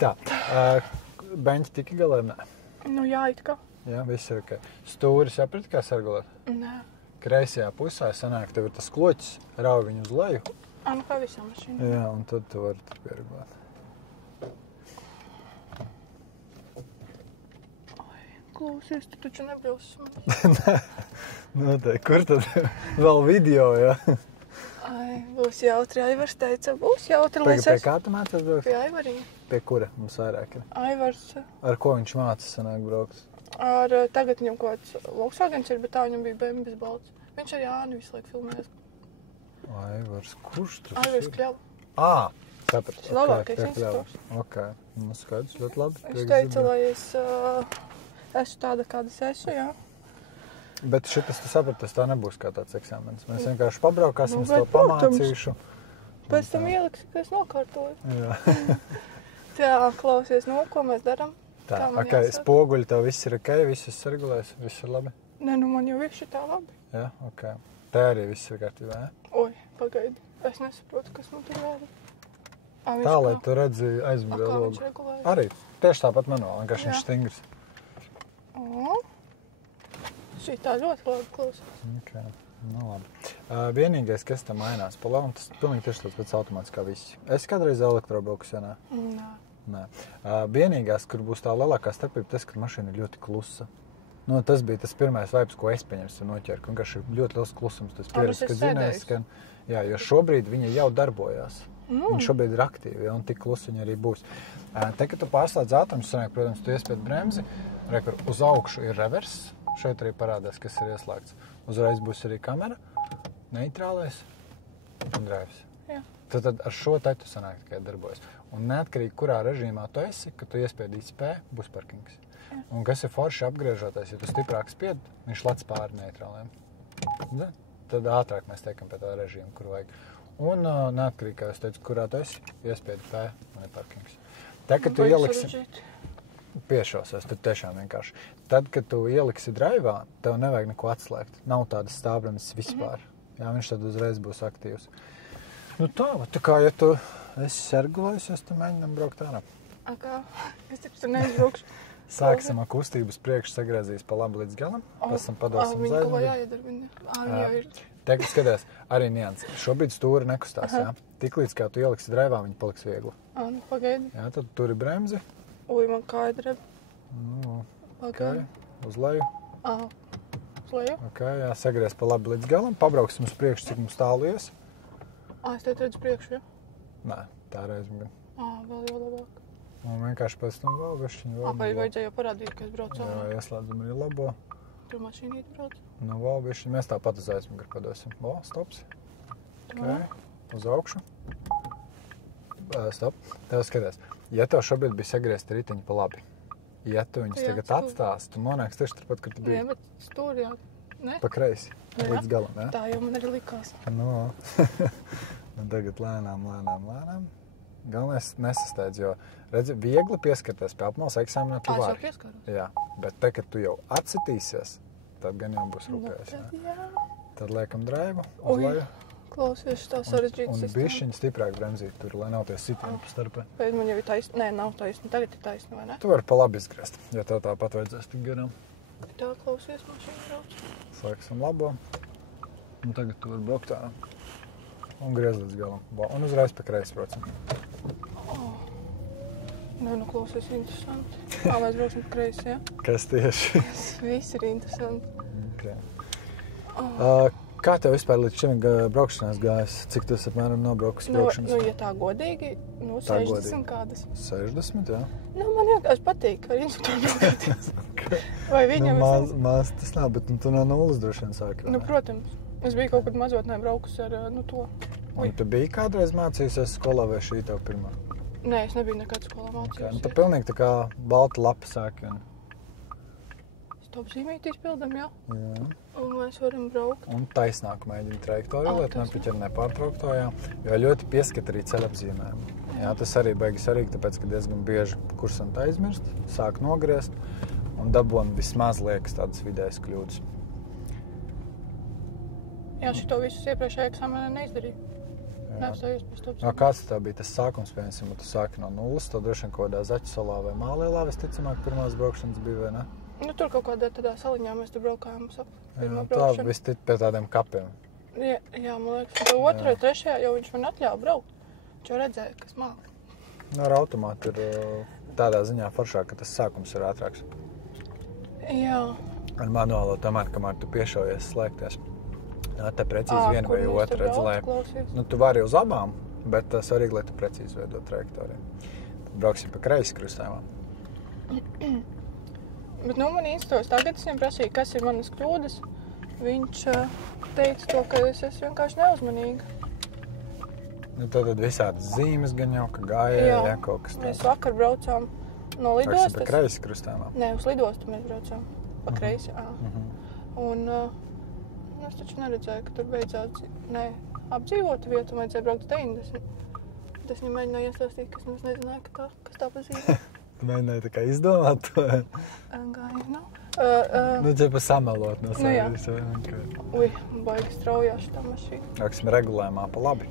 Tā, beņķi tika galā? Nē. Nu jā, it kā. Jā, viss ir ok. Stūris jāprat kā sargulēt? Nē. Kreisajā pusē sanāk, tev ir tas kloķis, rauj viņu uz leju. Nu kā visā mašīnā. Jā, un tad tu vari tur pieregulēt. Klausies, tu taču nebrauc man. Noteikti. Kur tad vēl video, jā? Ai, būs jautri. Aivars teica, būs jautri. Pie kā tu mācies braukt? Pie Aivariņa. Pie kura mums vairāk ir? Aivars. Ar ko viņš mācās sanāk braukt? Tagad viņam kaut kāds Volkswagens ir, bet tā viņam bija BMW balts. Viņš ar Jāni visu laiku filmējas. Aivars, kurš tas ir? Aivars Kļava. Sapratu. Tas labākais instruktors. Ok, skaidrs, ļoti labi. Viņš teica, lai es esmu tāda, kāda es esmu, jā. Bet šitas, tu saprati, tas tā nebūs kā tāds eksāmenis. Mēs vienkārši pabraukāsim, es to protams. pamācīšu. Pēc tam ieliks, ka es nokārtoju. Jā. Tā, klausies, nu, ko mēs daram? Tā, ok, spoguļi tev viss ir ok, viss ir sargulējis, viss ir labi? Nē, nu man jau viss ir tā labi. Jā, ok. Tā arī viss ir kārtībā, jā? Oi, pagaidi, es nesaprotu, kas man tur vēda. Tā, lai tu redzi aizmugurē Kā logu. viņš regulēja? Arī, tieši tāpat manuāli, vienkārši viņš stingrs. Šī tā ļoti labi klausās. Ok, nu labi. Vienīgais, kas tam mainās pa labu, tas pilnīgi tieši tāds pēc automāts kā visi. Es kādreiz elektrobraukus, ja nē? Nē. Vienīgās, kur būs tā lielākā starpība, tas, ka mašīna ir ļoti klusa. Nu, tas bija tas pirmais vibes, ko es pieņemsim noķēru, ka vienkārši ir ļoti liels klusums. Tas pieredz, ka zinājis, ka, jā, jo šobrīd viņa jau darbojās. Viņa šobrīd ir aktīva, ja, un tik klusa viņa arī būs. Te, kad tu pārslēdz ātrums, sanāk, protams, tu iespied bremzi, kur uz augšu ir revers, šeit arī parādās, kas ir ieslēgts. Uzreiz būs arī kamera, neitrālais un drives. Jā. Tad ar šo taitu sanāk tikai darbojas. Un neatkarīgi, kurā režīmā tu esi, kad tu iespiedīsi P, būs parkings. Jā. Un kas ir forši apgriežoties, ja tu stiprāk spied, viņš lec pāri neitrāliem. Tad ātrāk mēs tiekam pie tā režīma, kur vajag. Un neatkarīgi, kā es teicu, kurā tu esi, iespiedi P un ir parkings. Te, kad tu ieliksi... Piešausies, tad tiešām vienkārši. Tad, kad tu ieliksi draivā, tev nevajag neko atslēgt. Nav tādas stāvbremzes vispār. Jā, viņš tad uzreiz būs aktīvs. Nu tā kā, ja tu esi sargulējusies, tu mēģinām braukt ārā. Kā? Es tur neizbraukšu. Sāksim ar kustības priekšu sagrēzīs pa labi līdz galam. Pēc tam padosim Viņa kaut kā jāiedarbina. Viņa jau ir. Te, kad skaties, arī nianses. Šobrīd stūri nekustās, jā. Tiklīdz kā tu ieliksi draivā, viņi paliks viegli. Nu, pagaidi. Jā, tad turi bremzi. Ui, man kāja dreb. Nu, Pagaidi. Uz leju. Uz leju? Ok, jā, sagriez pa labi līdz galam. Pabrauksim uz priekšu, cik mums tālu ies. Es te redzu priekšu, jā? Nē, tā reizme. Vēl jau labāk. Un vienkārši pēc tam vēl bišķiņu. Vai vajadzēja jau parādīt, ka es braucu ārā? Jā, ieslēdzam arī labo. Tur mašīnīt brauc. Nu, vēl bišķiņu. Mēs tāpat uz aizmuguri padosim. Stops. Ok, uz augšu. Stop. Tev skaties. Ja tev šobrīd bija sagriezti riteņi pa labi, ja tu viņus tagad atstās, tu nonāks tieši turpat, kur tu biji. Nē, bet stūri jā. Ne? Pa kreisi. Līdz galam, jā? Tā jau man arī likās. Nu, un tagad lēnām. Galvenais nesasteidz, jo, redzi, viegli pieskarties pie apmales eksāmenā tu vari. Es jau pieskaros. Jā, bet te, kad tu jau atsitīsies, tad gan jau būs rūpējies, jā. Tad liekam draivu uz leju. Klausies, tā sarežģīta sistēma. Un bišķiņi stiprāk bremzīt tur, lai nav tie sitieni pa starpē. Pēc man jau ir taisni. Nē, nav taisni. Tagad ir taisni, vai ne? Tu vari pa labi izgriezt, ja tev tāpat vajadzēs tik garām. Tā, klausies, mašīna brauc. Slēgsim labo. Un tagad tu vari braukt ārā. Un griez līdz galam. Un uzreiz pa kreisi braucam. Nē, nu klausies, interesanti. Mēs braucam pa kreisi, jā? Kas tieši? Viss ir interesanti. Okay. Kā tev vispār līdz šim braukšanās gājas? Cik tu esi apmēram nobraukusi braukšanas? Nu, ja tā godīgi, 60 kādas. 60, jā? Nu, man vienkārši patīk ar instruktoru braukties. Vai viņam Maz tas nav, bet tu no nulles droši vien sāki. Nu, protams. Es biju kaut kad mazotnē braukusi ar, to. Un tu biji kādreiz mācījusies skolā vai šī tev pirmā? Nē, es nebiju nekad skolā mācījusies. Nu, tu pilnīgi tā kā balta lapa sāki. Stop zīmīti izpildam, jā? Jā. Un mēs varam braukt. Un taisnāk mēģina trajektoriju, lai tu nepiķer nepārtrauktojā, jo ļoti pieskat arī ceļapzīmējumu. Jā, tas arī baigi svarīgi, tāpēc, ka diezgan bieži kursanti aizmirst, sāk nogriezt un dabon vismaz liekas tādas vidējas kļūdas. Jā, šito visus iepriekšējā eksāmenā neizdarīju. Neapstājos pēc to. No, kāds tā bija tas sākums, piemēram, tu sāki no nulles, tad droši vien kaut kādā Zaķu salā vai Mālielā, visticamāk, pirmās braukšanas bija, vai ne? Nu, tur kaut kādā tādā saliņā mēs tur braukājām uz pirmā Tā braukšana. vistic pie tādiem kapiem. Jā, man liekas, un otrajā, trešajā jau viņš man atļāva braukt. Viņš jau redzēja, kas māk. Nu, ar automātu ir tādā ziņā foršāk, ka tas sākums ir ātrāks. Jā. Ar manuālo tomēr, kamēr tu piešaujies slēgties. Te precīzi viena vai otra redz, lai... Nu, tu vari uz abām, bet svarīgi, lai tu precīzi veido trajektoriju. Tad brauksim pa kreisi krustējumā. Bet, man institūts tagad es viņam prasīju, kas ir manas kļūdas. Viņš teica to, ka es esmu vienkārši neuzmanīga. Nu, tad visādas zīmes gan jau, ka gāja, kaut kas tāds. Mēs vakar braucām no lidostas. Pa kreisi krustējumā? Nē, uz lidostu mēs braucām. Pa kreisi, Un es taču neredzēju, ka tur beidzās apdzīvotu vietu, un vajadzēja braukt 90. Es viņam mēģināju iestāstīt, kas mums nezināja, kas tā pazīmē. Tu mēģināji tā kā izdomāt to? Gāja, Nu, ķepa samelot no sevis. Ui, baigi straujās tā mašīna. Raksim regulējumā pa labi.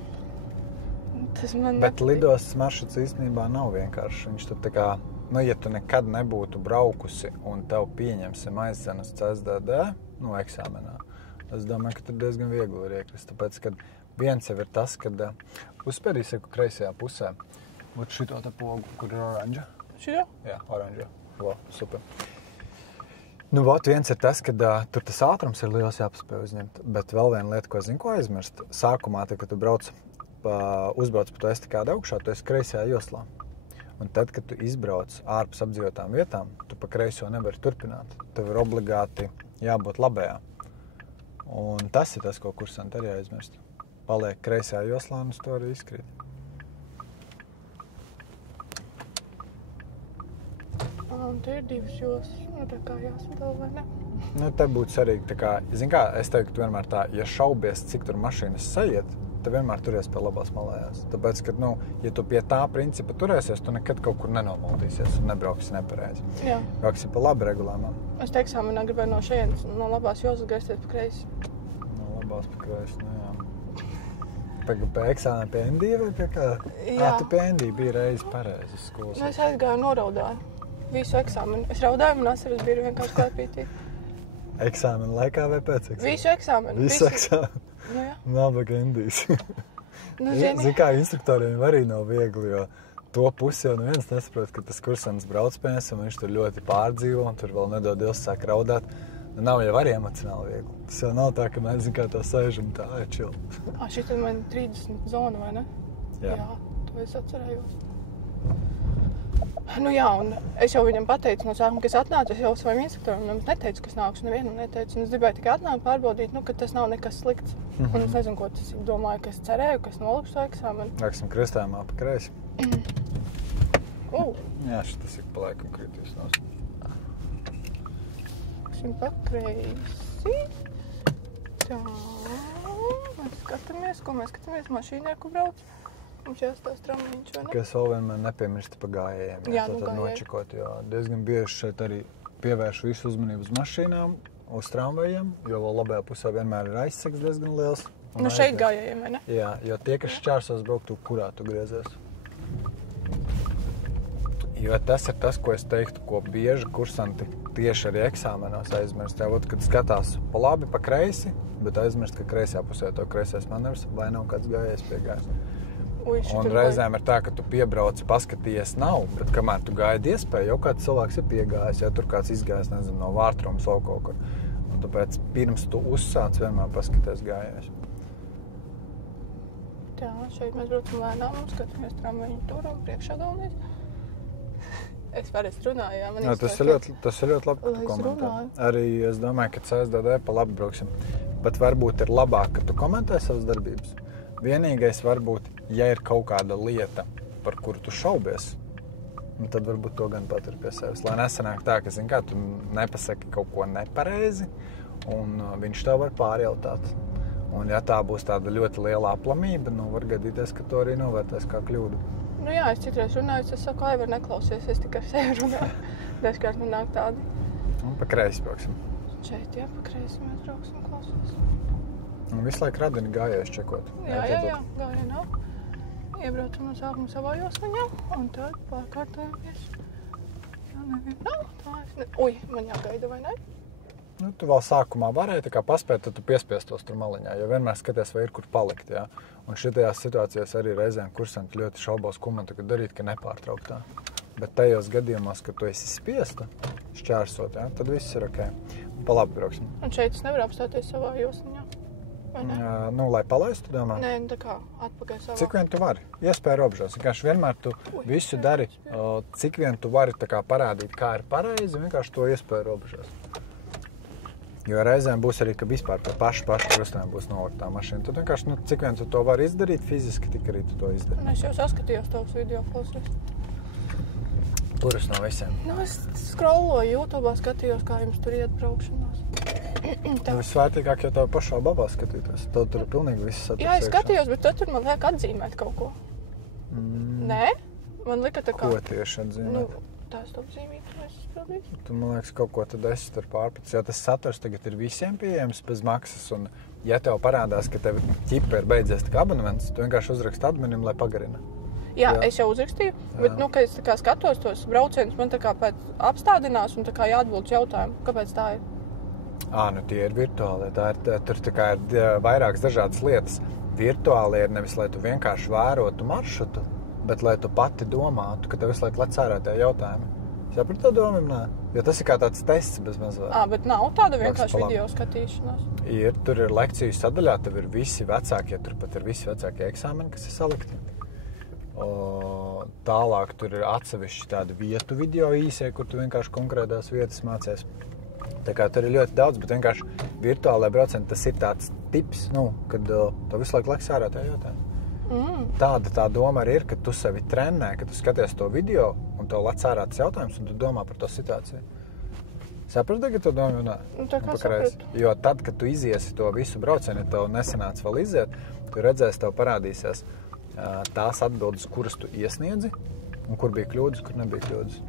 Tas man Bet lidostas maršruts īstenībā nav vienkārši. Viņš tur tā kā, ja tu nekad nebūtu braukusi un tev pieņemsim aizdzen uz CSDD, eksāmenā, es domāju, ka tur diezgan viegli ir iekrist. Tāpēc, kad viens jau ir tas, kad uzspērīsi kreisajā pusē, ot šito te pogu, kur ir oranža. Šito? Jā, oranža. Super. Nu, viens ir tas, ka tur tas ātrums ir liels jāpaspēj uzņemt, bet vēl viena lieta, ko zinu, ko aizmirst. Sākumā, kad tu uzbrauc pa to estakādu augšā, tu esi kreisajā joslā. Un tad, kad tu izbrauc ārpus apdzīvotām vietām, tu pa kreiso nevari turpināt. Tev ir obligāti jābūt labējā. Un tas ir tas, ko kursanti arī aizmirst. Paliek kreisajā joslā un uz to arī izkrīt. Un te ir divas joslas, tā kā jāsadala, vai ne? Nu, te būtu svarīgi, tā kā, zini kā, es teiktu vienmēr tā, ja šaubies, cik tur mašīnas sajiet, te vienmēr turies pie labās malējās. Tāpēc, ka, ja tu pie tā principa turēsies, tu nekad kaut kur nenomaldīsies un nebrauksi nepareizi. Jā. Brauksim pa labi regulējumā. Es te eksāmenā gribēju no šeit, no labās joslas gaisties pa kreisi. No labās pa kreisi, jā. Pie eksāmenā pie Endija vai pie kā? Jā. Tu pie Endija bija reizi pareizi skolas. Es aizgāju un noraudāju visu eksāmenu. Es raudāju un asaras bija vienkārši klēpītīgi. Eksāmenu laikā vai pēc eksāmenu? Visu eksāmenu. Visu eksāmenu. Nu, jā. Nabaga Endijs. Zini kā instruktoriem arī nav viegli, jo to pusi jau neviens nesaprot, ka tas kursants brauc pēc, un viņš tur ļoti pārdzīvo, un tur vēl nedod Dievs sāk raudāt. Nav jau arī emocionāli viegli. Tas jau nav tā, ka mēs tā sēžam tā, čil. Šī tad man 30 zona, vai ne? Jā. Jā, to es atcerējos. Nu jā, un es jau viņam pateicu no sākuma, ka es atnācu, es jau saviem instruktoram neteicu, kas nāks, nevienam neteicu. Un es gribēju tikai atnākt pārbaudīt, ka tas nav nekas slikts. Un es nezinu, ko tas domāju, ka es cerēju, ka es nolikšu to eksāmenu. Raksim kristējumā pa kreisi. Jā, šitas ir paliekam kritīs nos. Raksim pa kreisi. Tā. Mēs skatāmies, ko mēs skatāmies mašīnē, ko brauc. Mums jāstās tramviņš, vai ne? Ka es vēl vienmēr nepiemirstu pa gājējiem. Jā, tad gājēji. nočekot, jo diezgan bieži šeit arī pievērš visu uzmanību uz mašīnām, uz tramvajiem, jo vēl labajā pusē vienmēr ir aizsegs diezgan liels. Nu šeit gājējiem, vai ne? Jā, jo tie, kas šķērsos brauktu, kurā tu griezies. Jo tas ir tas, ko es teiktu, ko bieži kursanti tieši arī eksāmenos aizmirst. Tev, kad skatās pa labi, pa kreisi, bet aizmirst, ka kreisajā pusē to kreisais manevrs vai nav kāds gājējs piegājis. Un reizēm ir tā, ka tu piebrauci, paskatījies nav, bet kamēr tu gaidi iespēju, jau kāds cilvēks ir piegājis, ja tur kāds izgājis, nezinu, no vārtrums vēl kaut kur. Un tāpēc pirms tu uzsāc vienmēr paskaties gājējs. Jā, šeit mēs braucam lēnām un skatāmies tramvaņu tur un priekšā galvenais. Es parasti runāju, jā. Jā, tas ir ļoti labi, ka tu komentē. Arī es domāju, ka CSDD pa labi brauksim. Bet varbūt ir labāk, ka tu komentē savas darbības. Vienīgais varbūt, ja ir kaut kāda lieta, par kuru tu šaubies, tad varbūt to gan patur pie sevis. Lai nesanāk tā, ka, zini kā, tu nepasaki kaut ko nepareizi, un viņš tev var pārjautāt. Un ja tā būs tāda ļoti liela aplamība, var gadīties, ka to arī novērtēs kā kļūdu. Nu jā, es citreiz runāju, es saku, Aivar, neklausies, es tikai ar sevi runāju. Dažkārt man nāk tādi. Un pa kreisi brauksim. Šeit, jā, pa kreisi mēs brauksim, klausies. Un visu laiku radini gājēs čekot. Jā, gājienā. Iebraucam no sākuma savā josliņā un tad pārkārtojamies. Jā, nevienu nav. Ui, man jāgaida, vai ne? Nu, tu vēl sākumā varēji tā kā paspēt, tad tu piespiestos tur maliņā, jo vienmēr skaties, vai ir kur palikt, jā. Un šitajās situācijās arī reizēm kursanti ļoti šaubos, ko man tagad darīt, ka nepārtrauktā. Bet tajos gadījumos, kad tu esi spiesta šķērsot, jā, tad viss ir ok. Pa labi brauksim. Un šeit es nevaru apstāties savā josliņā, vai ne? Nu, lai palaistu, domā? Nē, tā kā atpakaļ savā. Cik vien tu vari? Iespēja robežās. Vienkārši vienmēr tu visu dari, cik vien tu vari tā kā parādīt, kā ir pareizi, vienkārši to iespēja robežās. Jo reizēm būs arī, ka vispār pa pašu krustājumu būs noliktā mašīna. Tad vienkārši, cik vien tu to vari izdarīt fiziski, tik arī tu to izdari. Es jau saskatījos tavs video klausies. Kurus no visiem? Es scrolloju YouTube, skatījos, kā jums tur iet braukšanās. Visvērtīgāk jau tev pašā babā skatītos. Tev tur pilnīgi viss saturs. Jā, es skatījos, bet tad tur man liek atzīmēt kaut ko. Nē? Man lika tā kā... Ko tieši atzīmēt? Tās top zīmītas mēs izpildīt. Tu, man liekas, kaut ko tad esi tur pārpēc, jo tas saturs tagad ir visiem pieejams bez maksas, un ja tev parādās, ka tev ķipa ir beidzies tā kā abonements, tu vienkārši uzraksti adminim, lai pagarina. Jā, es jau uzrakstīju, bet, kad es tā kā skatos tos braucienus, man tā kā pēc apstādinās un tā kā jāatbild jautājumu, kāpēc tā ir? Tie ir virtuāli, tur tā kā ir vairākas dažādas lietas. Virtuāli ir nevis, lai tu vienkārši vērotu maršrutu, bet lai tu pati domātu, ka tev visu laiku lec ārā tie jautājumi. Saprati to domu? Nē? Jo tas ir kā tāds tests bez mazvārds. Bet nav tāda vienkārši video skatīšanās? Tur ir lekciju sadaļā, tev ir visi vecākie, tur pat ir visi vecākie eksāmeni, kas ir salikti. Tālāk tur ir atsevišķi tādi vietu video īsie, kur tu vienkārši konkrētās vietas mācies. Tā kā tur ir ļoti daudz, bet vienkārši virtuālajā braucienā tas ir tāds tips, kad tu visu laiku lec ārā tie jautājumi. Tāda tā doma arī ir, ka tu sevi trenē, ka tu skaties to video un tev lec ārā tas jautājums un tu domā par to situāciju. Saprati, ka tu domā? Tā kā sapratu. Jo tad, kad tu iziesi to visu braucienu, ja tev nesanāca vēl iziet, tu redzēsi, tev parādīsies tās atbildes, kuras tu iesniedzi un kur bija kļūdas, kur nebija kļūdas.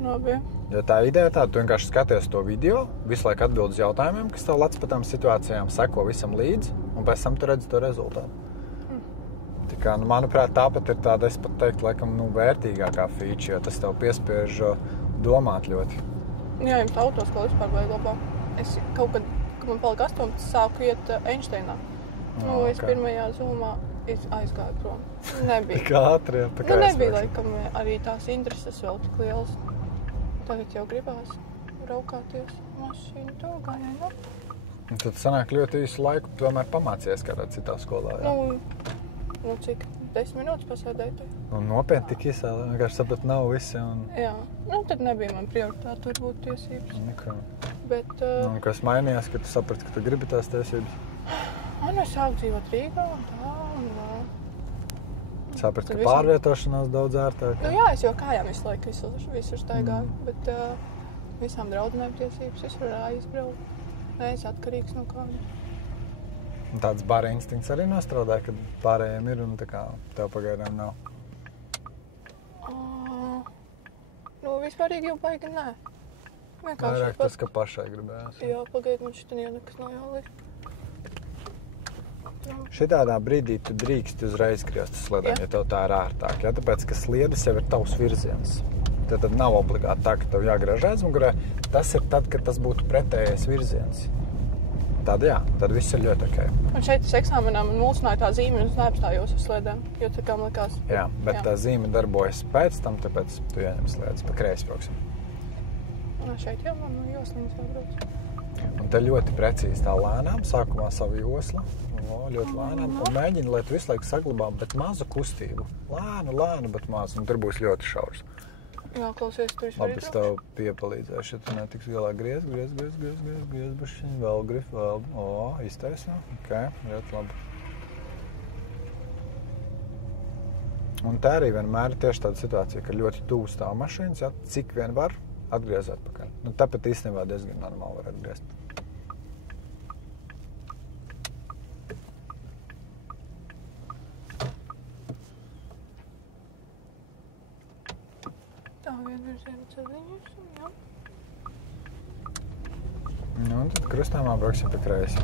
Labi. Jo tā ideja tā, tu vienkārši skaties to video, visu laiku atbildes jautājumiem, kas tev lec pa tām situācijām, seko visam līdzi un pēc tam tu redzi to rezultātu. Tā kā, manuprāt, tāpat ir tāda, es pat teiktu, laikam, vērtīgākā feature, jo tas tev piespiež domāt ļoti. Jā, jums autoskola vispār vajag labāk. Es kaut kad, kad man palika 18, sāku iet Einšteinā. Es pirmajā zūmā aizgāju prom. Nebija. Tik ātri, jā, tā kā nebija, laikam, arī tās intereses vēl tik lielas. Tagad jau gribās braukāties mašīnu to gājienā. Un tad sanāk ļoti īsu laiku, tomēr pamācies kādā citā skolā, jā? Cik? 10 minūtes pasēdēju. Nopietni tik īsā, vienkārši saprat nav visi un... Jā, tad nebija man prioritāte, tur būtu tiesības. Bet... Un kas mainījās, kad tu saprati, ka tu gribi tās tiesības? Es sāku dzīvot Rīgā un tā. Saprati, ka pārvietošanās daudz ērtāk? Jā, es jau kājām visu laiku visur staigāju, bet visām draudzenēm tiesības, visur aizbraukt. Es atkarīgs no kādiem. Tāds bara instinkts arī nostrādāja, kad pārējiem ir un tā kā tev pagaidām nav? Vispārīgi jau baigi nē. Vairāk tas, ka pašai gribējās. Jā, pagaid, man šitan jau nekas nav jāliek. Šitādā brīdī tu drīksti uzreiz griezt uz sliedēm, ja tev tā ir ērtāk. Ja? Tāpēc, ka sliedes jau ir tavs virziens. Tad nav obligāti tā, ka tev jāgriež aizmugurē. Tas ir tad, kad tas būtu pretējais virziens. Tad jā, tad viss ir ļoti ok. Un šeit es eksāmenā man mulsināja tā zīme un es neapstājos uz sliedēm, jo tā kā man likās... Jā, bet tā zīme darbojas pēc tam, tāpēc tu ieņem sliedes, pa kreisi brauksim. Šeit jau man josliņas vēl brauc. Un te ļoti precīzi tā lēnām, sākumā savu joslu, ļoti lēnām, un mēģini, lai tu visu laiku saglabā, bet mazu kustību. Lēnu, bet mazu, un tur būs ļoti šaurs. Jā, klausies, tu vispār Labi, es tev piepalīdzēšu, ja tu netiks galā griez, bušiņ, vēl grif, vēl, iztaisno, ok, ļoti labi. Un tā arī vienmēr ir tieši tāda situācija, ka ļoti tuvu stāv mašīnas, ja, cik vien var, atgriez atpakaļ. Tāpat īstenībā diezgan normāli var atgriezt. Tā vienvirziena ceļiņus, jā. Un tad krustāmā brauksim pa kreisi.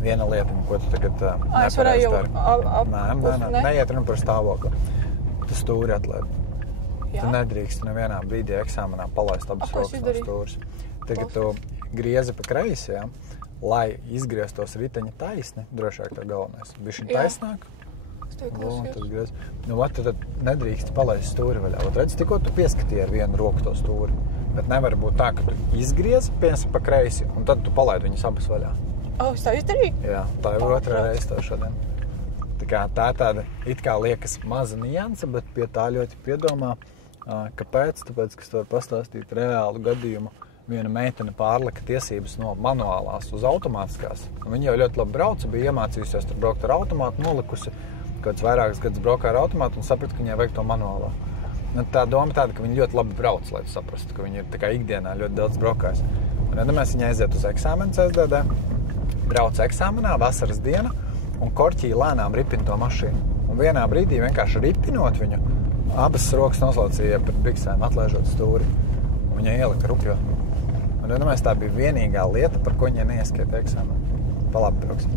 Viena lietiņa, ko tu tagad Es varēju jau neiet runa par stāvokli. Tu stūri atliek. Tu nedrīkst nevienā brīdī eksāmenā palaist abas rokas no stūris. Tagad tu griezi pa kreisi, ja, lai izgrieztos riteņa taisni, drošāk tā galvenais. Bišķiņ taisnāk. Tad nedrīkst palaist stūri vaļā. Redz, tikko tu pieskatīji ar vienu roku to stūri. Bet nevar būt tā, ka tu izgriezi pa kreisi un tad tu palaidi viņas abas vaļā. Es tā izdarīju? Jā, tā ir otrā reize tā šodien. Tā tāda it kā liekas maza nianse, bet pie tā ļoti piedomā. Kāpēc? Tāpēc, ka es to pastāstītu reālu gadījumu. Viena meitene pārlika tiesības no manuālās uz automātiskās. Viņa jau ļoti labi brauca, bija iemācījusies tur braukt ar automātu, nolikusi kāds vairākas gadus braukā ar automātu un saprata, ka viņai vajag to manuālā. Tā doma tāda, ka viņa ļoti labi brauc, lai tu saprastu, ka viņa ir tā kā ikdienā ļoti daudz braukājis. Un mēs viņa aiziet uz eksāmenu CSDD, brauc eksāmenā, vasaras diena, un korķī lēnām ripina to mašīnu. Un vienā brīdī vienkārši ripinot viņu, abas rokas noslaucīja pret biksēm, atlaižot stūri. Un viņa ielika rupjo. Un tā bija vienīgā lieta, par ko viņa neieskaita eksāmenu. Pa labi brauksim.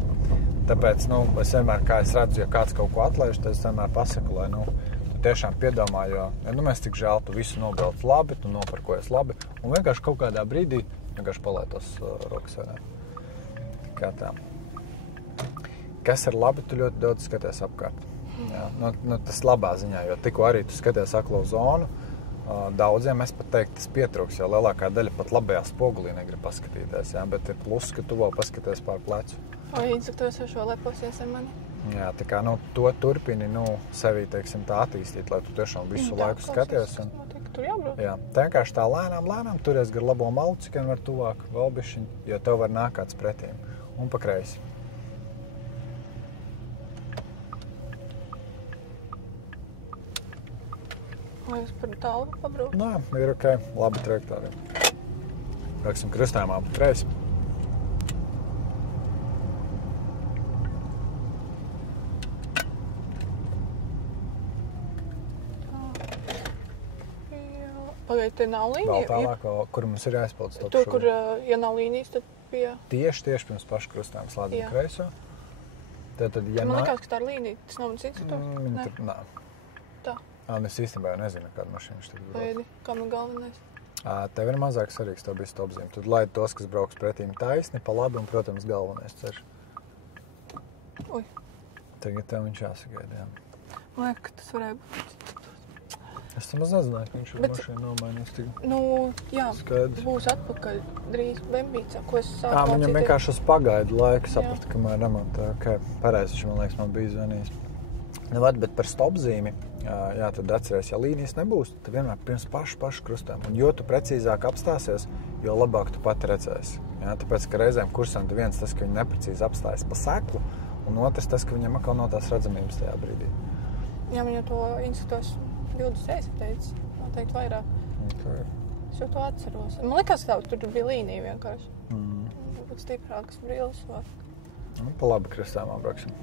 Tāpēc, es vienmēr, kā es redzu, ja kāds kaut ko atlaiž, tad es vienmēr pasaku, lai, tu tiešām piedomā, jo, mēs tik žēl, tu visu nobrauc labi, tu noparkojies labi, un vienkārši kaut kādā brīdī vienkārši palaid tos rokas vaļā. Kā tā. Kas ir labi, tu ļoti daudz skaties apkārt. Jā, tas labā ziņā, jo tikko arī tu skaties aklo zonu, daudziem es pat teiktu, tas pietrūks, jo lielākā daļa pat labajā spogulī negrib paskatīties, jā, bet ir plus, ka tu vēl paskaties pār plecu. Cik tu esi šo leposies ar mani? Jā, tā kā, to turpini, sevī, teiksim, tā attīstīt, lai tu tiešām visu laiku skaties. Tur jābrauc. Jā, tā vienkārši tā lēnām turies gar labo malu, cik vien var tuvāk, vēl bišķiņ, jo tev var nāk kāds pretīm. Un pa kreisi. Vai jūs par tālu pabrauc? Nē, ir ok, labi trajektorija. Brauksim krustājumā pa kreisi. Pagaid, te nav līnija? Vēl tālāk, kur mums ir jāizpilda stop tur, kur, ja nav līnijas, tad pie... Tieši pirms paša krustājuma slēdzam kreiso. Tad, ja man liekas, ka tā ir līnija. Tas nav mans institūts? Nē. Tā. Es īstenībā jau nezinu, kāda mašīna šeit brauc. Veidi, kā man galvenais? Tev ir mazāk svarīgs tev bija stopzīme. Tad laid tos, kas brauks pretīm taisni, pa labi un, protams, galvenais ceļš. Ui. Tagad tev viņš jāsagaida, jā. Man liekas, ka tas varēja būt. Es tam nezināju, ka viņš ir mašīna nomainījis. Jā, skaidrs. Būs atpakaļ drīz Bembīcā, ko es sāku mācīties. Viņam vienkārši uz pagaidu laiku saprata, kamēr remontē. Pareizi, viņš, man liekas, man bija zvanījis. Bet par stopzīmi, jā, tad atceries, ja līnijas nebūs, tad vienmēr pirms pašu krustām. Un jo tu precīzāk apstāsies, jo labāk tu pati redzēsi. Jā, tāpēc, ka reizēm kursanti viens tas, ka viņi neprecīzi apstājas pa seklu, un otrs tas, ka viņam atkal nav tās redzamības tajā brīdī. Jā, viņa to institūs 20 reizes teica, noteikti vairāk. Okay. Es jau to atceros. Man liekas, ka tur bija līnija vienkārši. Varbūt stiprākas brīles var. Pa labi krustājumā brauksim.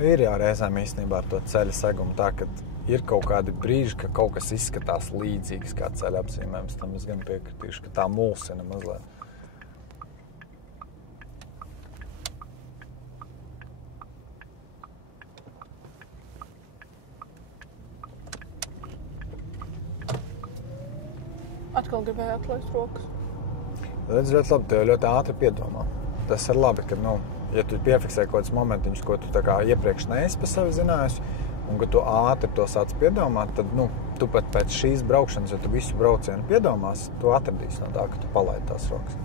Ir jau reizēm īstenībā ar to ceļa segumu tā, ka ir kaut kādi brīži, ka kaut kas izskatās līdzīgs kā ceļa apzīmējums. Tam es gan piekritīšu, ka tā mulsina mazliet. Atkal gribēju atlaist rokas. Redz, ļoti labi, tev ļoti ātri piedomā. Tas ir labi, ka, ja tu piefiksē kaut kāds momentiņus, ko tu tā kā iepriekš neesi pa sevi zinājusi, un ka tu ātri to sāc piedomāt, tad, tu pat pēc šīs braukšanas, ja tu visu braucienu piedomās, tu atradīsi no tā, ka tu palaidi tās rokas.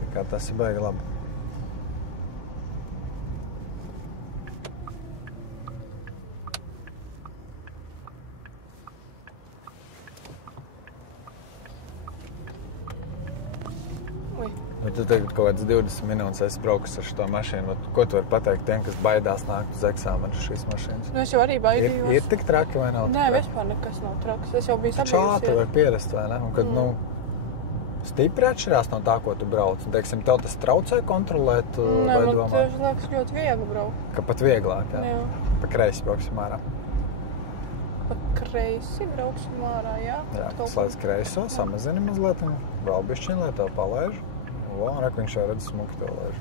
Tā kā tas ir baigi labi. Tu tagad kaut kāds 20 minūtes esi braukus ar šo mašīnu. Ko tu vari pateikt tiem, kas baidās nākt uz eksāmenu ar šīs mašīnas? Es jau arī baidījos. Ir tik traki vai nav? Nē, vispār nekas nav traks. Es jau biju sabijusies. Čāti var pierast, vai ne? Un kad, stipri atšķirās no tā, ko tu brauc. Un, teiksim, tev tas traucē kontrolēt vai domāt? Nē, man tieši liekas ļoti viegli braukt. Ka pat vieglāk, jā? Pa kreisi brauksim ārā. Pa kreisi brauksim ārā, jā? Jā, slēdz kreiso, samazini mazliet un vēl bišķiņ, lai tev palaiž. Re, viņš jau redz smuki to laiž.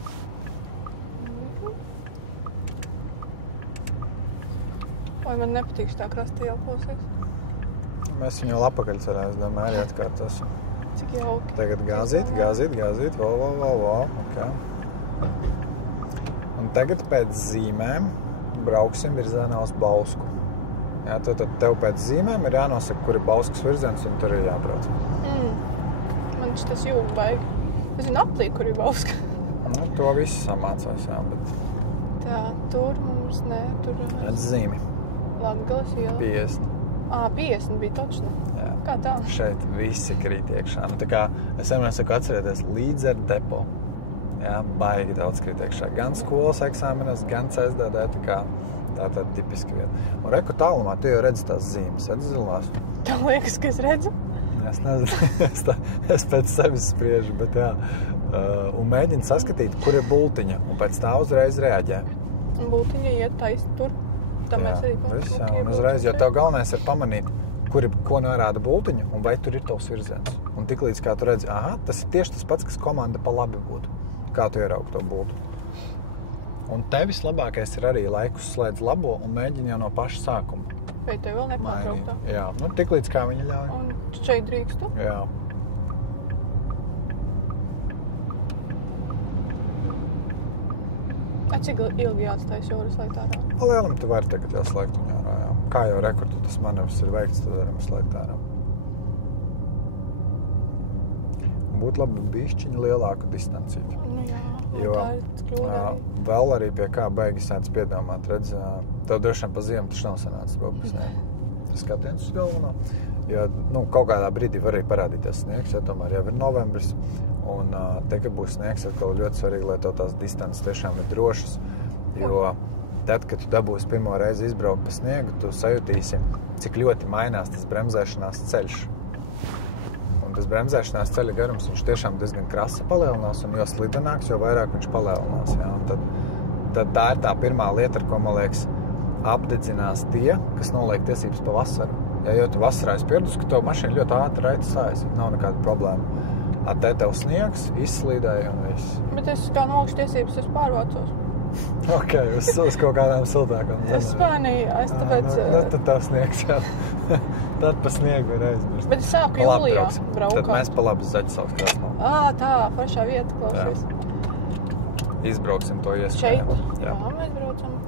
Vai man nepatīk šitā krasta ieklausīs? Mēs viņu vēl apakaļ ceļā, es domāju, arī atkārtosim. Cik jauki. Tagad gāzīt, okay. Un tagad pēc zīmēm brauksim virzienā uz Bausku. Jā, tad tev pēc zīmēm ir jānosaka, kur ir Bauskas virziens, un tur ir jābrauc. Man tas jūg baigi. Es zinu aplī, kur ir Bauska. Nu, to visi samācās, jā, bet... Tā, tur mums ne, tur... Redz zīmi. Latgales iela. 50. 50 bija točni. Jā. Kā tā? Šeit visi krīt iekšā. Nu, tā kā, es vienmēr saku atcerieties, līdz ar depo. Jā, baigi daudz krīt iekšā. Gan skolas eksāmenes, gan CSDD, tā kā tā tipiski vieta. Un reku tālumā, tu jau redzi tās zīmes, redzi zilās. Tā liekas, ka es redzu. Es nezinu, es pēc sevis spriežu, bet jā. Un mēģinu saskatīt, kur ir bultiņa, un pēc tā uzreiz reaģē. Un bultiņa iet taisni tur. Tā mēs arī viss, jā, un uzreiz, jo tev galvenais ir pamanīt, ko norāda bultiņa, un vai tur ir tavs virziens. Un tiklīdz kā tu redzi, tas ir tieši tas pats, kas komanda pa labi būtu. Kā tu ieraugi to bultu. Un tevis labākais ir arī laikus slēdz labo un mēģini jau no paša sākuma. Vai tev vēl nepārtrauktā? Jā, nu tiklīdz kā viņa ļauj. Un šeit drīkstu? Jā. Cik ilgi jāatstājas jūras slēgt ārā? Palielam tu vari tagad jau slēgt viņu ārā, jā. Kā jau rekordu tas manevrs ir veikts, tad varam slēgt ārā. Būtu labi bišķiņi lielāku distancīti. Nu jā, jo, tā ir kļūda arī. Vēl arī pie kā baigi sēdz piedomāt, redz, tev droši vien pa ziemu taču nav sanācis braukt pa sniegu. Tas skatiens uz galvenā. Jo, kaut kādā brīdī var arī parādīties sniegs, jo tomēr jau ir novembris. Un te, kad būs sniegs, atkal ļoti svarīgi, lai tev tās distances tiešām ir drošas. Jo tad, kad tu dabūsi pirmo reizi izbraukt pa sniegu, tu sajutīsi, cik ļoti mainās tas bremzēšanās ceļš. Un tas bremzēšanās ceļa garums, viņš tiešām diezgan krasa palielinās, un jo slidenāks, jo vairāk viņš palielinās. Jā. Tad tā ir tā pirmā lieta, ar ko, man liekas, apdedzinās tie, kas noliek tiesības pa vasaru. Ja jau tu vasarā esi pieradus, ka tev mašīna ļoti ātri raita sājas, nav nekāda problēma. Te tev sniegs, izslīdēja un viss. Bet es kā nolakšu tiesības, es pārvācos. Ok, uz kaut kādām siltākām. Es Spānijā, es tāpēc... Tad tev sniegs, jā. Tad pa sniegu ir aizmirst. Bet es sāku jūlijā braukāt. Tad mēs pa labi Zaķisavas krasnā. Tā, pašā vieta klausies. Izbrauksim to iespēju. Šeit? Jā, mēs braucam.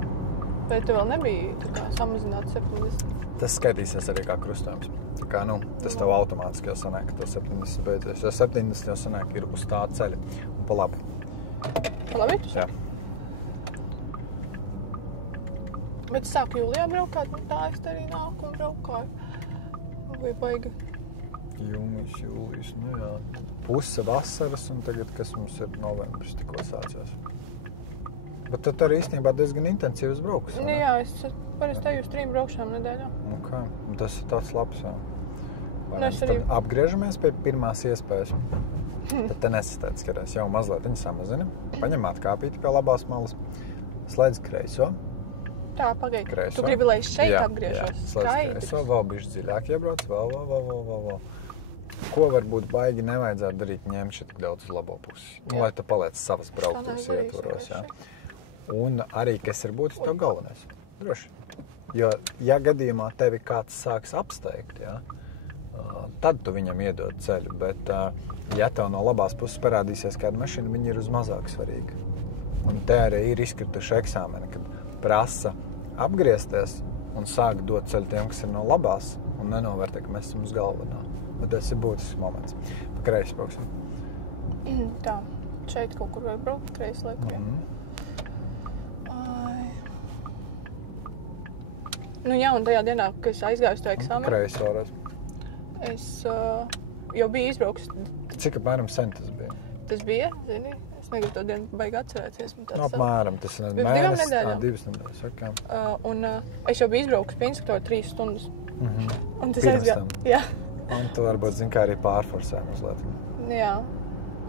Bet tu vēl nebija tā kā samazināt 70. Tas skaitīsies arī kā krustojums. Tā kā, tas tev automātiski jau sanāk, ka tev 70 beidzies. Jo 70 jau sanāk ir uz tā ceļa un pa labi. Pa labi? Jā. Bet es sāku jūlijā braukāt, un tā es arī nāku un braukāju. Vai baigi? Jūlijas, jā. Puse vasaras, un tagad, kas mums ir novembris, tikko sācies. Bet tad arī īstenībā diezgan intensīvs brauks. Jā, es parasti eju uz 3 braukšanām nedēļā. Ok, un tas ir tāds labs, jā. Tad apgriežamies pie pirmās iespējas. Tad te nesastēdz, ka es jau mazliet viņu samazinu. Paņem atkāpīti pie labās malas. Slēdz kreiso. Tā, pagaidi. Tu gribi, lai es šeit apgriežos? Jā, slēdz kreiso, vēl bišķi dziļāk iebrauc, vēl. Ko varbūt baigi nevajadzētu darīt, ņemt šeit daudz uz labo pusi. Lai tu paliec savas brauktuves ietvaros, jā. Un arī, kas ir būtiski, tev galvenais. Droši. Jo, ja gadījumā tevi kāds sāks apsteigt, jā, tad tu viņam iedod ceļu. Bet, ja tev no labās puses parādīsies kāda mašīna, viņi ir uz mazāk svarīga. Un te arī ir izkrituši eksāmeni, kad prasa apgriezties un sāk dot ceļu tiem, kas ir no labās, un nenovērtē, ka mēs esam uz galvenā. Bet tas ir būtisks moments. Pa kreisi brauksim. Tā, šeit kaut kur vai braukt kreisi laikam. Nu jā, un tajā dienā, kad es aizgāju uz to eksāmenu, kreisi vēlreiz. Es jau biju izbrauks. Cik apmēram sen tas bija? Tas bija, zini, es negribu to dienu baigi atcerēties. Apmēram, tas ir mēnesis. 2 nedēļām. 2 nedēļas, ok. Un es jau biju izbraukus pie instruktora 3 stundas. Un tas aizgāja. Jā. Un tu varbūt zini, kā arī pārforsē mazliet. Jā.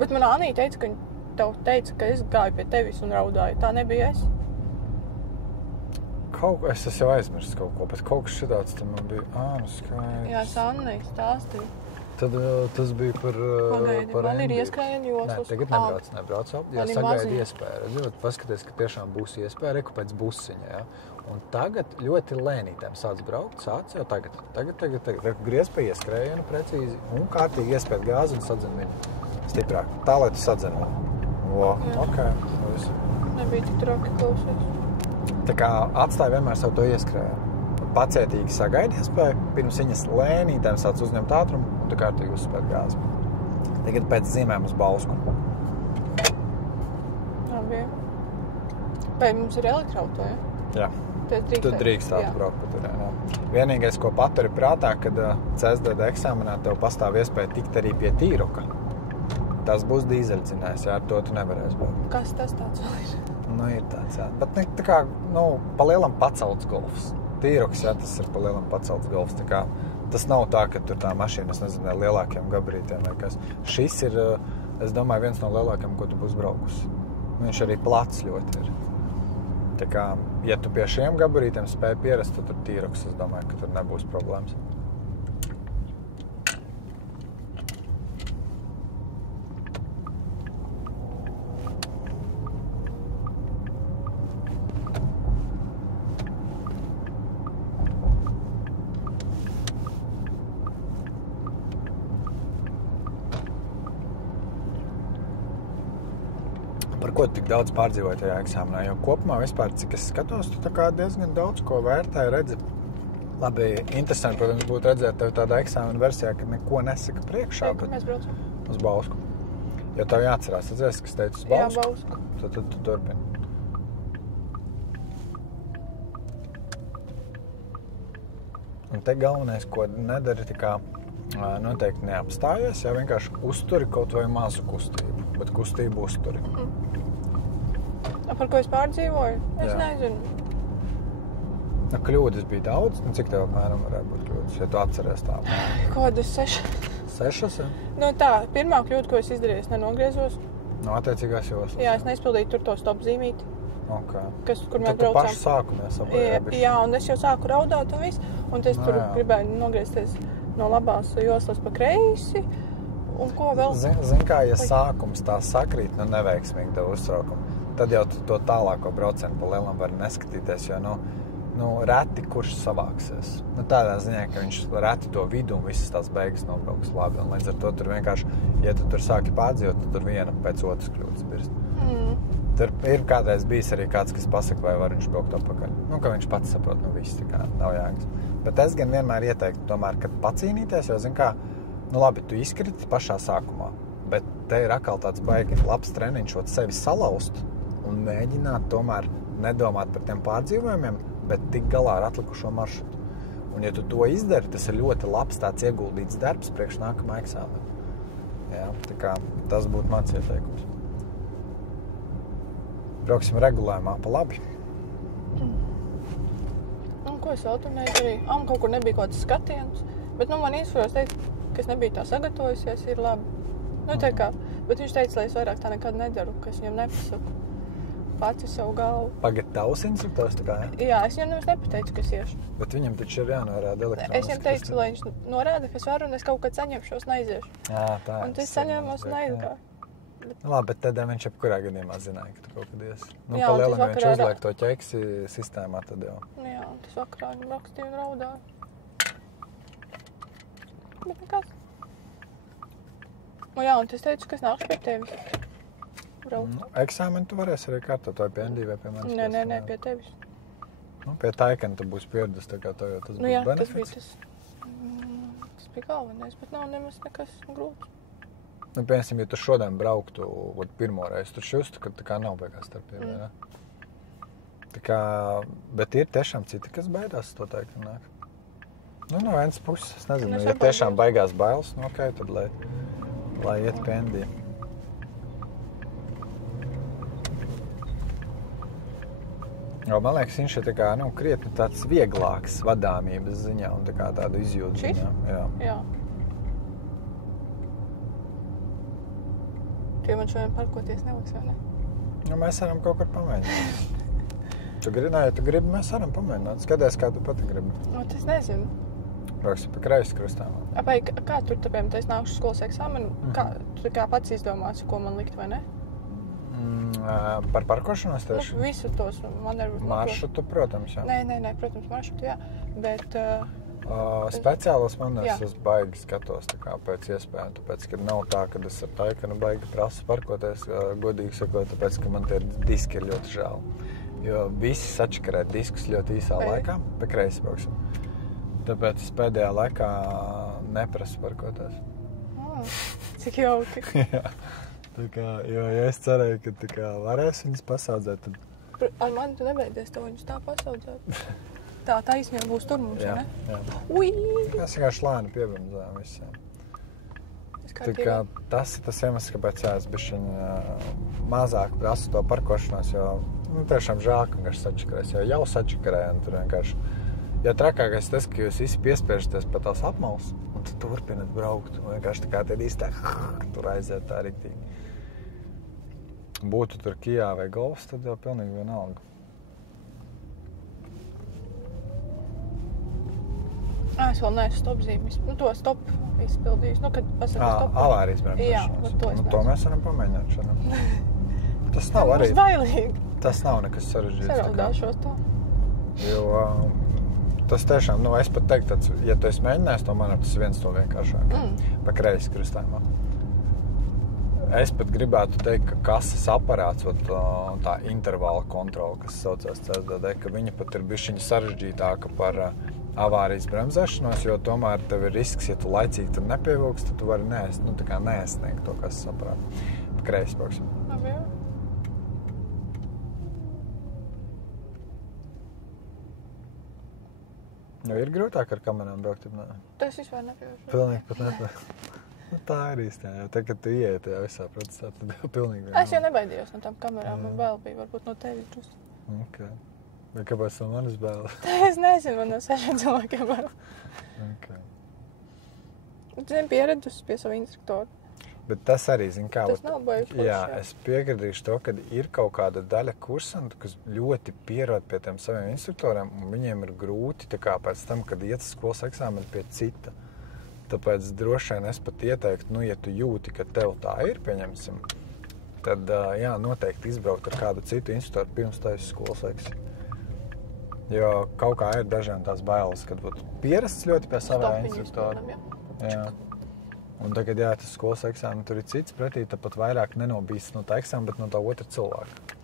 Bet man Anī teica, ka tev teica, ka es gāju pie tevis un raudāju. Tā nebija es? Es jau aizmirstu kaut ko, bet kaut kas šitāds tam man bija. Nu skaidrs. Jā, es Annai stāstīju. Tad tas bija par man ir ieskrējienu joslas. Nē, tagad nebrauc. Jā, sagaidi iespēju. Redzot, paskaties, ka tiešām būs iespēja, reku pēc busiņa, jā. Un tagad ļoti lēnītēm sāc braukt, jau tagad. Reku griez pa ieskrējienu precīzi un kārtīgi iespēt gāzi un sadzen viņu stiprāk. Tā, lai tu sadzen viņu. Ok. Nebija tik traki klausies. Tā kā atstāja vienmēr savu to ieskrējienu. Pacietīgi sagaidi iespēju, pirms viņas lēnītēm sāc uzņemt ātrumu, un tu kārtīgi uzspēt gāzi. Tagad pēc zīmēm uz Bausku. Labi. Vai mums ir elektroauto, ja? Jā. Tu drīkstētu braukt pa turien. Vienīgais, ko paturi prātā, kad CSDD eksāmenā tev pastāv iespēja tikt arī pie tīruka. Tas būs dīzeļdzinējs, jā, ar to tu nevarēsi braukt. Kas tas tāds vēl ir? Ir tāds, jā. Bet tā kā, pa lielam pacelts golfs. Tīruks, jā, tas ir pa lielam pacelts golfs. Tā kā, tas nav tā, ka tur tā mašīna, es nezinu, lielākiem gabarītiem vai kas. Šis ir, es domāju, viens no lielākiem, ko tu būs braukusi. Viņš arī plats ļoti ir. Tā kā, ja tu pie šiem gabarītiem spēj pierast, tad tur tīruks, es domāju, ka tur nebūs problēmas. Par ko tu tik daudz pārdzīvoji tajā eksāmenā? Jo kopumā vispār, cik es skatos, tu tā kā diezgan daudz ko vērtēji, redzi. Labi, interesanti, protams, būtu redzēt tevi tādā eksāmena versijā, kad neko nesaka priekšā. Kur mēs braucam? Uz Bausku. Jo tev jāatcerās, redzēs, kas teica uz Bausku? Jā, Bausku. Tad tu turpini. Un te galvenais, ko nedari, tā kā noteikti neapstājies, ja vienkārši uzturi kaut vai mazu kustību, bet kustību uzturi. Par ko es pārdzīvoju? Es nezinu. Kļūdas bija daudz, cik tev apmēram varētu būt kļūdas, ja tu atceries tā? Kādas 6. 6, ja? Tā, pirmā kļūda, ko es izdarīju, es nenogriezos. No attiecīgās joslas? Jā, es neizpildīju tur to stop zīmīti. Okay. Kur mēs braucām. Tu pašu sākumā sabojāji. Jā, un es jau sāku raudāt un viss, un es tur gribēju nogriezties no labās joslas pa kreisi, un ko vēl? Zin kā, ja sākums tā sakrīt, neveiksmīgi tev uztraukumu, tad jau to tālāko braucienu pa lielam var neskatīties, jo, reti kurš savāksies. Tādā ziņā, ka viņš reti to vidu un visas tās beigas nobrauks labi, un līdz ar to tur vienkārši, ja tu tur sāki pārdzīvot, tad tur viena pēc otras kļūdas birst. Tur ir kādreiz bijis arī kāds, kas pasaka, vai var viņš braukt atpakaļ. Ka viņš pats saprot, viss tā kā nav jēgas. Bet es gan vienmēr ieteiktu tomēr, kad pacīnīties, jo, zin kā, labi, tu izkriti pašā sākumā, bet te ir atkal tāds baigi labs treniņš, sevi salauzt un mēģināt tomēr nedomāt par tiem pārdzīvojumiem, bet tik galā ar atlikušo maršrutu. Un ja tu to izdari, tas ir ļoti labs tāds ieguldīts darbs priekš nākamā eksāmena. Jā, tā kā tas būtu mans ieteikums. Brauksim regulējumā pa labi. Ko es vēl tur neizdarīju? Kaut kur nebija kaut kāds skatiens, bet man īstenībā teica, ka es nebiju tā sagatavojusies, ir labi. Tā kā, bet viņš teica, lai es vairāk tā nekad nedaru, ka es viņam nepasaku pats uz savu galvu. Pagad tavs instruktors tā kā, ja? Jā, es viņam nepateicu, ka es iešu. Bet viņam taču ir jānorāda elektroniski. Es viņam teicu, lai viņš norāda, ka es varu un es kaut kad saņemšos un aiziešu. Jā, tā. Un tas saņēmos un aizgāju. Labi, bet tad viņš jebkurā gadījumā zināja, ka tu kaut kad iesi. Pa lielam, ja viņš uzliek to ķeksi sistēmā, tad jau. Jā, un tas vakarā viņam rakstīja un raudāja. Bet nekas. Jā, un es teicu, ka es nākšu pie tevis. Eksāmeni tu varēsi arī kārtot vai pie Endī vai pie manis? Nē, pie tevis. Pie Taikana tu būsi pieredus, tā kā tev jau tas būs benefits. Tas bija galvenais, bet nav nemaz nekas grūts. Piemēram, ja tu šodien brauktu pirmo reizi, tu justu, ka tā kā nav beigās starpība, vai ne? Tā kā, bet ir tiešām citi, kas baidās to teikt un nāk. No vienas puses, es nezinu, ja tiešām baigās bailes, tad lai iet pie Endī. Man liekas, viņš ir tā kā, krietni tāds vieglāks vadāmības ziņā un tā kā tādu izjūtu ziņā. Jā. Tie man šodien parkoties neliks, vai ne? Mēs varam kaut kur pamēģināt. Ja tu gribi, mēs varam pamēģināt. Skaties, kā tu pati gribi. Es nezinu. Brauksim pa kreisi krustāmā. Vai kā tur, tāpēc, es nākušu skolas eksāmenu, tu kā pats izdomāsi, ko man likt, vai ne? Par parkošanos tieši? Visu tos manevru. Maršrutu, protams, jā. Nē, protams, maršrutu, jā, bet... Speciālos manevrus es baigi skatos tā kā pēc iespēju, tāpēc, ka nav tā, ka es ar taikanu baigi prasu parkoties, godīgi sakot, tāpēc, ka man tie diski ir ļoti žēl. Jo visi sačakarē diskus ļoti īsā laikā, pa kreisi brauksim. Tāpēc es pēdējā laikā neprasu parkoties. Cik jauki. Jā. Tā kā, jo ja es cerēju, ka tā kā varēs viņas pasaudzēt, tad... Ar mani tu nebeidies to viņus tā pasaudzēt. Tā taisnība būs tur mums, jā, ne? Jā. Ui! Mēs vienkārši lēni piebamzējām visiem. Tā kā tas ir tas iemesls, kāpēc es bišķiņ mazāk prasu to parkošanos, jo tiešām žēl, ka vienkārši sačakarēs, jo jau sačakarēja un tur vienkārši... Ja trakākais tas, ka jūs visi piespiežaties pa tās apmals, un tu turpinat braukt, un vienkārši tā kā tie īsti tur aiziet tā riktīgi. Būtu tur Kijā vai Golfs, tad jau pilnīgi vienalga. Es vēl neesmu stopzīmes. To stop izpildījis. Kad pasaka stop. Avārijas bremzēšanos. Jā, to es neesmu. To mēs varam pamēģināt šodien. Tas nav arī... bailīgi. Tas nav nekas sarežģīts. Saraldāšos to. Jo tas tiešām, es pat teiktu, ja tu esi mēģinājis to manevru, tas viens no vienkāršāk. Pa kreisi krustājumā. Es pat gribētu teikt, ka kases aparāts, tā intervāla kontrola, kas saucās CSDD, ka viņa pat ir bišķiņa sarežģītāka par avārijas bremzēšanos, jo tomēr tev ir risks, ja tu laicīgi tur nepievilks, tad tu vari neesniegt to kases aparātu. Pa kreisi brauksim. Labi, jā. Jo ir grūtāk ar kamerām braukt, ja nē? Tas vispār nepieviešos. Pilnīgi pat nepieviešos. Tā ir īstā, jo tad, kad tu ieeji tajā visā procesā, tad jau pilnīgi... Es jau nebaidījos no tām kamerām, man vēl bija varbūt no tevis drusku. Ok. Vai kāpēc no manis bēli? Es nezinu, man no 6 cilvēkiem vēl. Ok. Zini, pieredus pie savu instruktoru. Bet tas arī, zini kā... Tas nav baigi forši. Jā, es piekritīšu to, ka ir kaut kāda daļa kursantu, kas ļoti pierod pie tiem saviem instruktoriem, un viņiem ir grūti tā kā pēc tam, kad iet skolas eksāmeni pie cita. Tāpēc droši vien es pat ieteiktu, ja tu jūti, ka tev tā ir, pieņemsim, tad, jā, noteikti izbraukt ar kādu citu instruktoru pirms taisa skolas eksāmeni. Jo kaut kā ir dažiem tās bailes, kad būtu pierasts ļoti pie savā instruktora. Jā. Un tagad, jā, tas skolas eksāmeni tur ir cits pretī, tāpat vairāk nenobīstas no tā eksāmena, bet no tā otra cilvēka.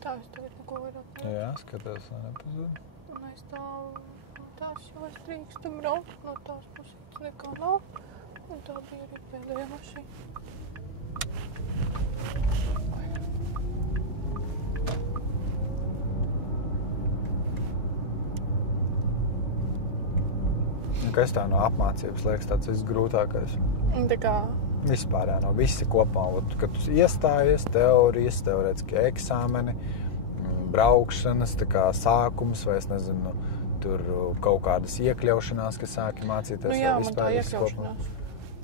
Tā es tagad neko vairāk. Jā, skaties, lai nepazūd. Un es tās jau es drīkstu braukt, no tās puses nekā nav. Un tā bija arī pēdējā mašīna. Kas tā no apmācības liekas tāds visgrūtākais? Tā kā... Vispārā no visi kopā. Kad tu iestājies, teorijas, teorētiskie eksāmeni, braukšanas, tā kā sākums, vai es nezinu, tur kaut kādas iekļaušanās, kas sāki mācīties. Jā, man tā iekļaušanās.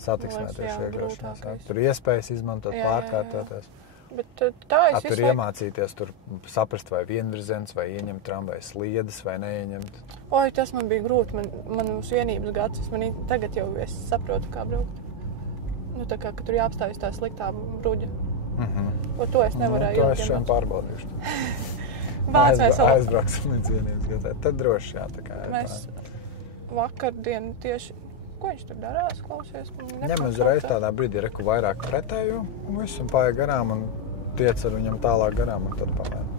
Satiksmēties iekļaušanās. Tur iespējas izmantot, pārkārtoties. Bet tā es tur iemācīties, tur saprast, vai vienvirziens, vai ieņemt tramvaja sliedes, vai neieņemt. Oi, tas man bija grūti. Man uz vienības gads, tagad jau es saprotu, kā braukt. Tā kā, ka tur jāapstājas tā sliktā bruģa. To es nevarēju. To es šodien pārbaudīšu. Aizbrauksim līdz vienības gadā. Tad droši jā, tā kā. Mēs vakardien tieši... Ko viņš tur darās, klausies? Ņem uzreiz tādā brīdī reku vairāk pretēju un visu un paiet garām un tiec ar viņam tālāk garām un tad pamēr.